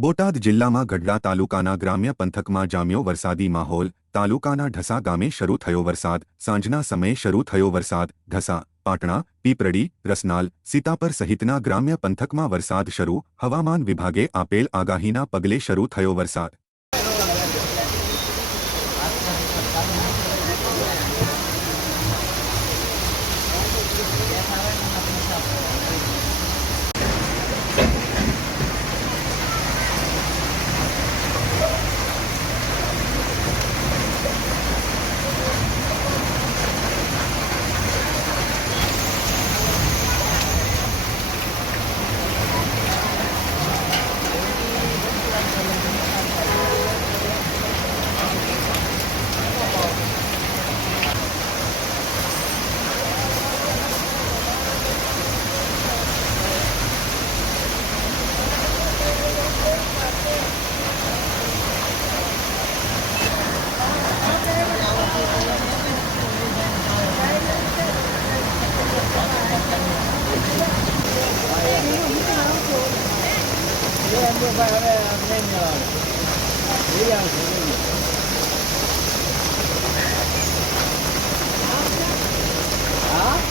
બોટાદ જિલ્લામાં ગઢડા તાલુકાના ગ્રામ્ય પંથકમાં જામ્યો વરસાદી માહોલ. તાલુકાના ઢસા ગામે શરૂ થયો વરસાદ. સાંજના સમયે શરૂ થયો વરસાદ. ઢસા, પાટણા, પીપરડી, રસનાલ, સીતાપર સહિતના ગ્રામ્ય પંથકમાં વરસાદ શરૂ. હવામાન વિભાગે આપેલ આગાહીના પગલે શરૂ થયો વરસાદ. 快回来，太热了，十一点钟就。